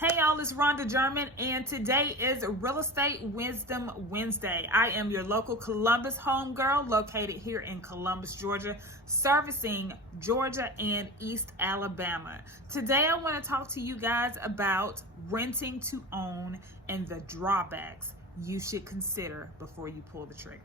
Hey y'all, it's Rhonda German, and today is Real Estate Wisdom Wednesday. I am your local Columbus homegirl located here in Columbus, Georgia, servicing Georgia and East Alabama. Today I want to talk to you guys about renting to own and the drawbacks you should consider before you pull the trigger.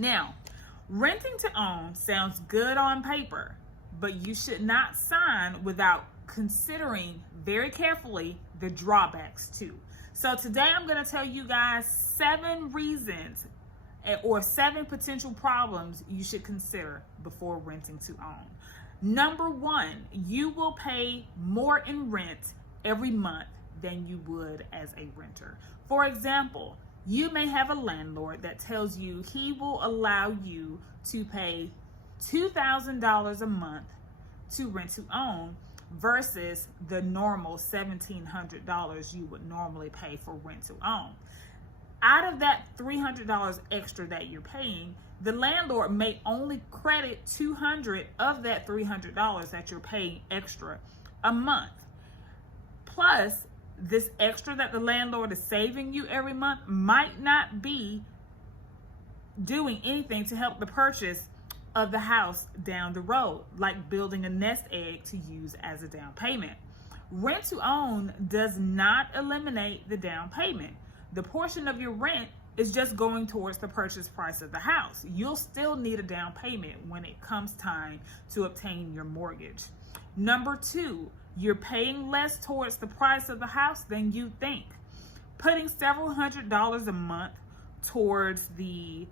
Now, renting to own sounds good on paper, but you should not sign without considering very carefully the drawbacks too. So today I'm going to tell you guys 7 reasons or 7 potential problems you should consider before renting to own. Number 1, you will pay more in rent every month than you would as a renter. For example, you may have a landlord that tells you he will allow you to pay $2,000 a month to rent to own versus the normal $1,700 you would normally pay for rent to own. Out of that $300 extra that you're paying, the landlord may only credit $200 of that $300 that you're paying extra a month. Plus, this extra that the landlord is saving you every month might not be doing anything to help the purchase of the house down the road, like building a nest egg to use as a down payment. Rent to own does not eliminate the down payment. The portion of your rent is just going towards the purchase price of the house. You'll still need a down payment when it comes time to obtain your mortgage. Number 2, you're paying less towards the price of the house than you think. Putting several $100s a month towards the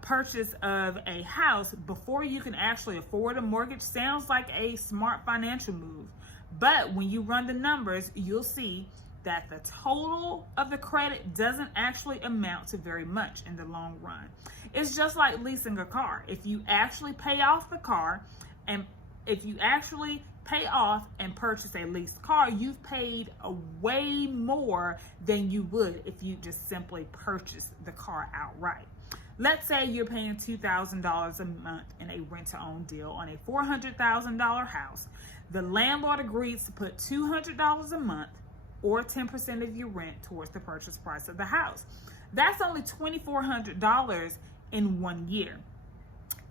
purchase of a house before you can actually afford a mortgage sounds like a smart financial move. But when you run the numbers, you'll see that the total of the credit doesn't actually amount to very much in the long run. It's just like leasing a car. If you actually pay off the car and pay off and purchase a leased car, you've paid way more than you would if you just simply purchased the car outright. Let's say you're paying $2,000 a month in a rent-to-own deal on a $400,000 house. The landlord agrees to put $200 a month or 10% of your rent towards the purchase price of the house. That's only $2,400 in 1 year.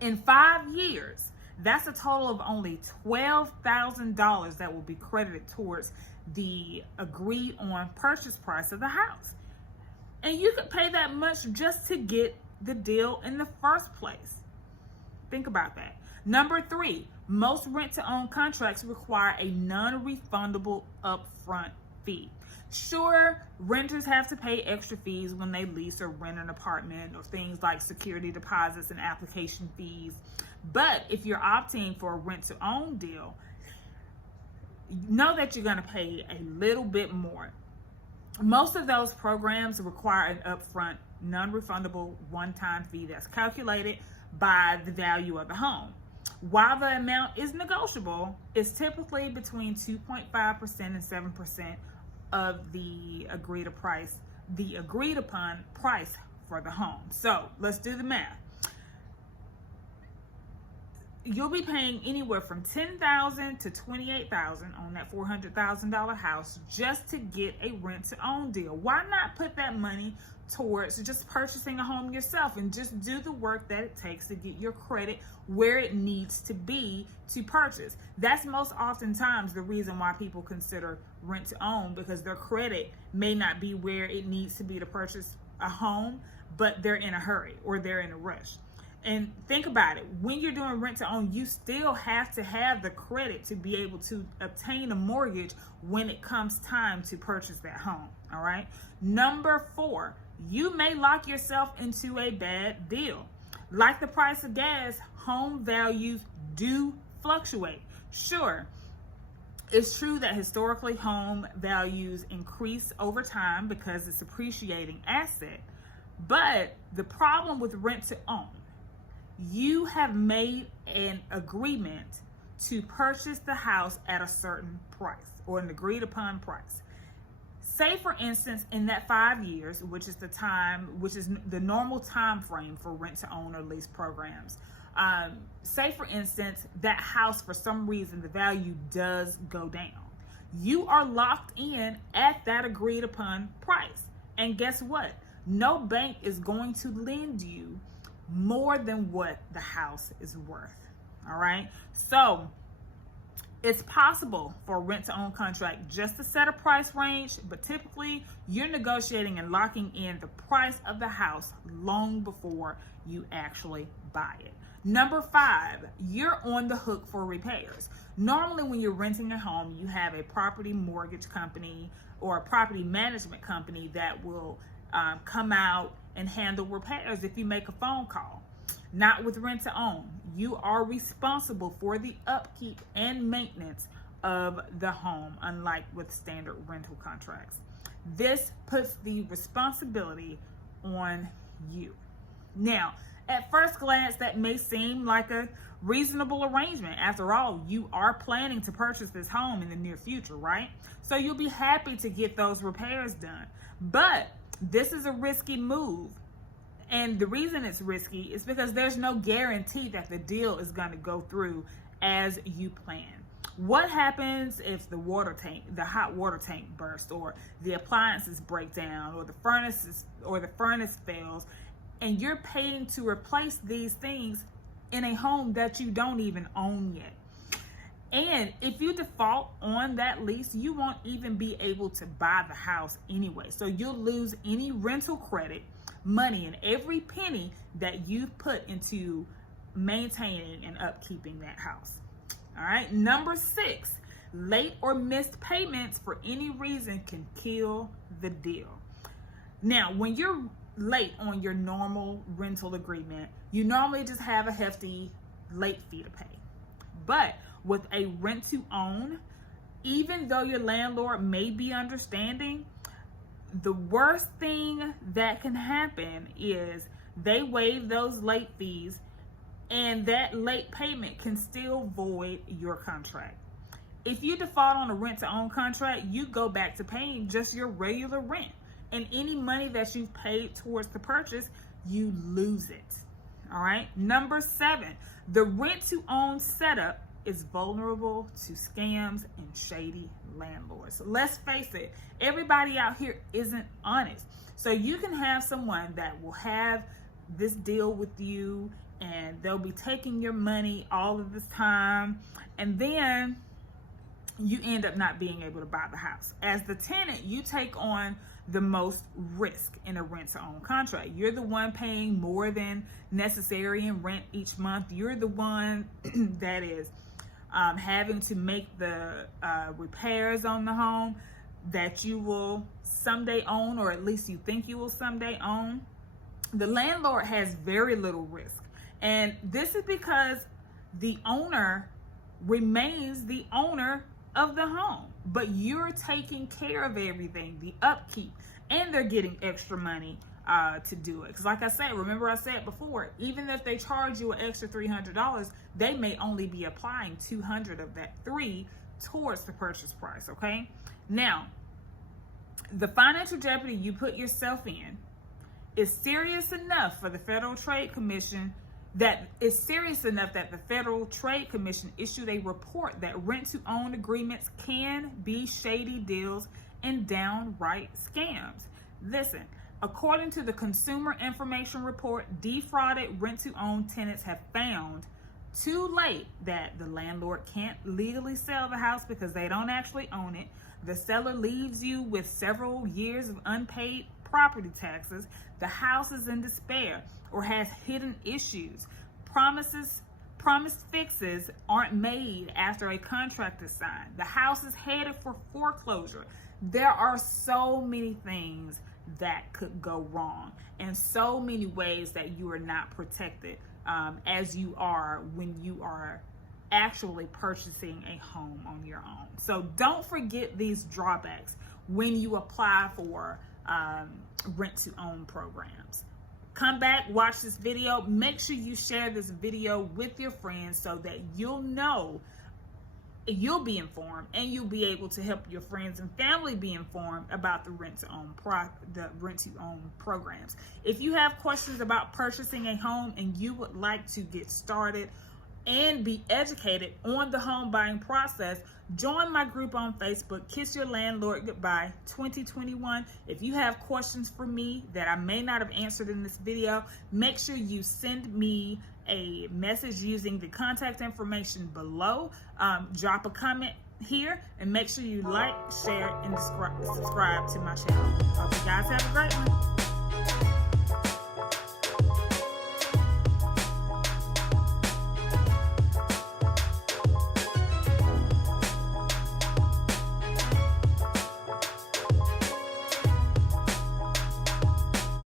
In 5 years, that's a total of only $12,000 that will be credited towards the agreed on purchase price of the house. And you could pay that much just to get the deal in the first place. Think about that. Number 3, most rent-to-own contracts require a non-refundable upfront fee. Sure, renters have to pay extra fees when they lease or rent an apartment, or things like security deposits and application fees. But if you're opting for a rent-to-own deal, know that you're going to pay a little bit more. Most of those programs require an upfront, non-refundable one-time fee that's calculated by the value of the home. While the amount is negotiable, it's typically between 2.5% and 7% of the agreed upon price for the home. So let's do the math. You'll be paying anywhere from $10,000 to $28,000 on that $400,000 house just to get a rent-to-own deal. Why not put that money towards just purchasing a home yourself and just do the work that it takes to get your credit where it needs to be to purchase? That's most oftentimes the reason why people consider rent-to-own, because their credit may not be where it needs to be to purchase a home, but they're in a hurry or they're in a rush. And think about it, when you're doing rent to own, you still have to have the credit to be able to obtain a mortgage when it comes time to purchase that home, all right? Number 4, you may lock yourself into a bad deal. Like the price of gas, home values do fluctuate. Sure, it's true that historically home values increase over time because it's an appreciating asset, but the problem with rent to own, you have made an agreement to purchase the house at a certain price or an agreed upon price. Say, for instance, in that 5 years, which is the normal time frame for rent to own or lease programs. Say, for instance, that house, for some reason, the value does go down. You are locked in at that agreed upon price. And guess what? No bank is going to lend you more than what the house is worth. All right. So it's possible for a rent to own contract just to set a price range, but typically you're negotiating and locking in the price of the house long before you actually buy it. Number 5, you're on the hook for repairs. Normally when you're renting a home, you have a property mortgage company or a property management company that will come out and handle repairs if you make a phone call. Not with rent to own. You are responsible for the upkeep and maintenance of the home, unlike with standard rental contracts. This puts the responsibility on you. Now, at first glance, that may seem like a reasonable arrangement. After all, you are planning to purchase this home in the near future, right? So you'll be happy to get those repairs done. But this is a risky move. And the reason it's risky is because there's no guarantee that the deal is going to go through as you plan. What happens if the hot water tank bursts, or the appliances break down, or the furnace fails, and you're paying to replace these things in a home that you don't even own yet? And if you default on that lease, you won't even be able to buy the house anyway. So you'll lose any rental credit, money, and every penny that you've put into maintaining and upkeeping that house. All right. Number 6, late or missed payments for any reason can kill the deal. Now, when you're late on your normal rental agreement, you normally just have a hefty late fee to pay. But with a rent to own, even though your landlord may be understanding, the worst thing that can happen is they waive those late fees, and that late payment can still void your contract. If you default on a rent to own contract, you go back to paying just your regular rent, and any money that you've paid towards the purchase, you lose it. All right. Number 7, the rent to own setup is vulnerable to scams and shady landlords. Let's face it, everybody out here isn't honest. So you can have someone that will have this deal with you, and they'll be taking your money all of this time, and then you end up not being able to buy the house. As the tenant, you take on the most risk in a rent to own contract. You're the one paying more than necessary in rent each month. You're the one that is having to make the repairs on the home that you will someday own, or at least you think you will someday own. The landlord has very little risk. And this is because the owner remains the owner of the home, but you're taking care of everything, the upkeep, and they're getting extra money to do it. Because like I said, remember I said before, even if they charge you an extra $300, they may only be applying $200 of that $300 towards the purchase price. Okay. Now, the financial jeopardy you put yourself in is serious enough for the Federal Trade Commission that the Federal Trade Commission issued a report that rent-to-own agreements can be shady deals and downright scams. Listen, according to the Consumer Information Report, defrauded rent-to-own tenants have found too late that the landlord can't legally sell the house because they don't actually own it. The seller leaves you with several years of unpaid property taxes. The house is in despair or has hidden issues. Promised fixes aren't made after a contract is signed. The house is headed for foreclosure. There are so many things that could go wrong, and so many ways that you are not protected as you are when you are actually purchasing a home on your own. So don't forget these drawbacks when you apply for rent-to-own programs. Come back, watch this video. Make sure you share this video with your friends so that you'll know you'll be informed, and you'll be able to help your friends and family be informed about the rent-to-own programs. If you have questions about purchasing a home and you would like to get started and be educated on the home buying process, join my group on Facebook, Kiss Your Landlord Goodbye 2021. If you have questions for me that I may not have answered in this video, make sure you send me a message using the contact information below. Drop a comment here, and make sure you like, share, and subscribe to my channel. Hope you guys have a great one.